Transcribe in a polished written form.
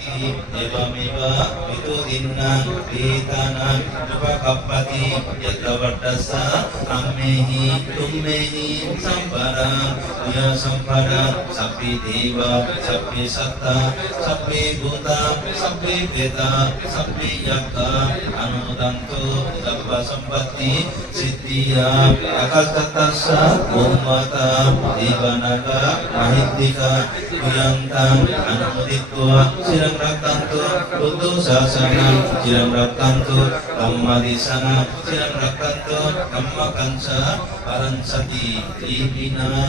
Pati Devameva Vitudinna Vitana Upakappati Yadavardasa Ammehi Tummehi Sampara Ya Sampara Sappi Deva Sappi Satta Sappi Bhuta Sappi Veda Sappi Yakka Anudantu Sabba Sampatti Siddhiya Akatatassa Ummata Divanaga Mahiddika Kuyantam Anumuditwa Sirang Rakantu Buddhu Sasana Sirang Rakantu Kammadisana Sirang Rakantu Kammakansa Paransati Ibina